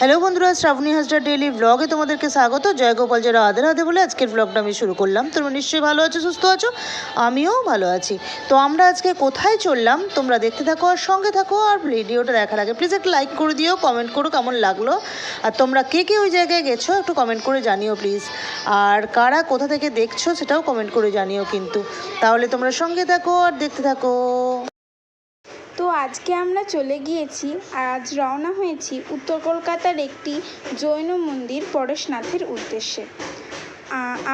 Hello বন্ধুরা, Shrabani হাসডার daily ব্লগে তোমাদেরকে স্বাগত। জয় গোপাল যে রাধে রাধে বলে আজকের ব্লগটা আমি শুরু করলাম। তোমরা নিশ্চয়ই ভালো আছো, সুস্থ আছো? আমিও ভালো আছি। তো আমরা আজকে কোথায় চললাম? তোমরা দেখতে থাকো আর সঙ্গে থাকো আর ভিডিওটা দেখার আগে প্লিজ একটা লাইক করে দিও কমেন্ট করো কেমন লাগল। আর তোমরা কে কে ওই জায়গায় গেছো একটু কমেন্ট করে জানিও প্লিজ আর কারা কোথা থেকে দেখছ সেটাও কমেন্ট করে জানিও কিন্তু। তাহলে তোমরা সঙ্গে থাকো আর দেখতে থাকো। আজকে আমরা চলে গিয়েছি আর আজ রওনা হয়েছি উত্তর কলকাতার একটি জৈন মন্দির পরেশনাথের উদ্দেশ্যে।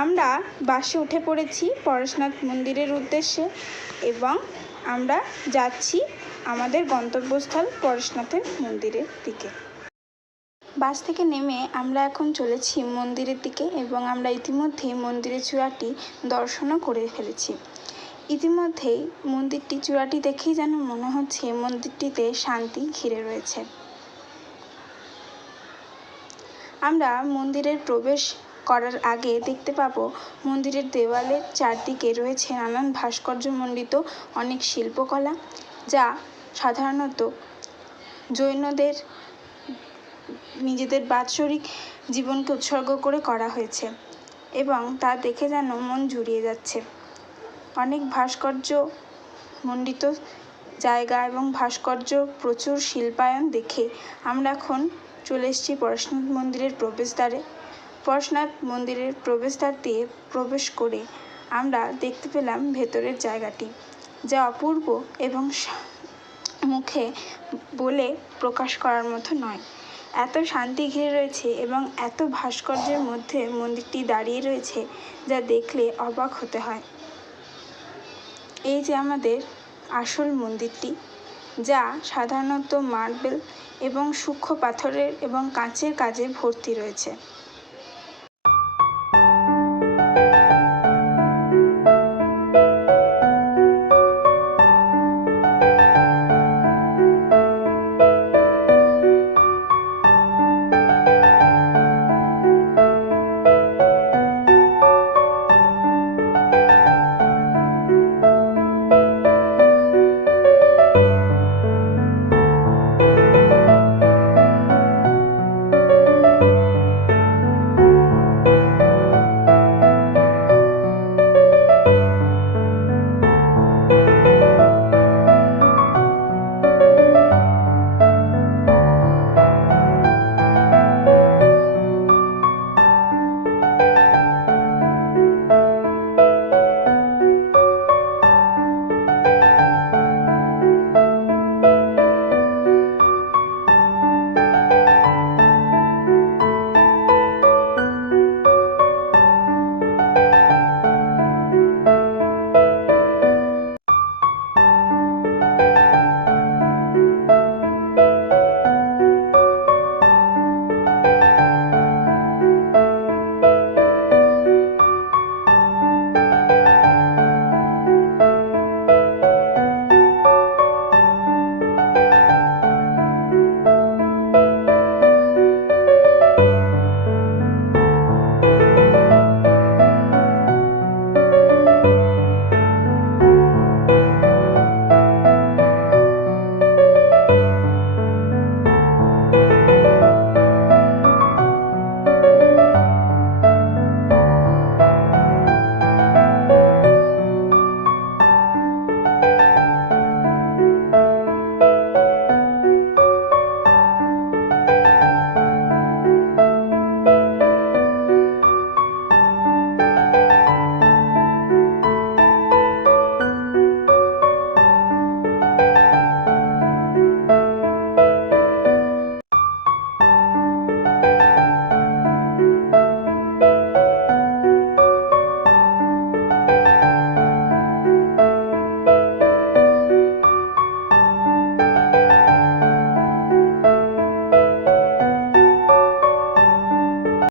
আমরা বাসে উঠে পড়েছি পরেশনাথ মন্দিরের উদ্দেশ্যে এবং আমরা যাচ্ছি আমাদের গন্তব্যস্থল পরেশনাথের মন্দিরের দিকে। বাস থেকে নেমে আমরা এখন চলেছি মন্দিরের দিকে এবং আমরা ইতিমধ্যে মন্দিরের চূড়াটি দর্শনও করে ফেলেছি। ইতিমধ্যেই মন্দিরটি চূড়াটি দেখেই যেন মনে হচ্ছে মন্দিরটিতে শান্তি ঘিরে রয়েছে। আমরা মন্দিরের প্রবেশ করার আগে দেখতে পাবো মন্দিরের দেওয়ালের চারদিকে রয়েছে নানান ভাস্কর্যমণ্ডিত অনেক শিল্পকলা, যা সাধারণত জৈনদের, নিজেদের বাৎসরিক জীবনকে উৎসর্গ করে করা হয়েছে এবং তা দেখে যেন মন জুড়িয়ে যাচ্ছে। অনেক ভাস্কর্য মণ্ডিত জায়গা এবং ভাস্কর্য প্রচুর শিল্পায়ন দেখে আমরা এখন চলে এসেছি পরশুনাথ মন্দিরের প্রবেশদ্বারে। পরশুনাথ মন্দিরের প্রবেশদ্বার দিয়ে প্রবেশ করে আমরা দেখতে পেলাম ভেতরের জায়গাটি, যা অপূর্ব এবং মুখে বলে প্রকাশ করার মতো নয়। এত শান্তি ঘিরে রয়েছে এবং এত ভাস্কর্যের মধ্যে মন্দিরটি দাঁড়িয়ে রয়েছে, যা দেখলে অবাক হতে হয়। এই যে আমাদের আসল মন্দিরটি, যা সাধারণত মার্বেল এবং সূক্ষ্ম পাথরের এবং কাঁচের কাজে ভর্তি রয়েছে।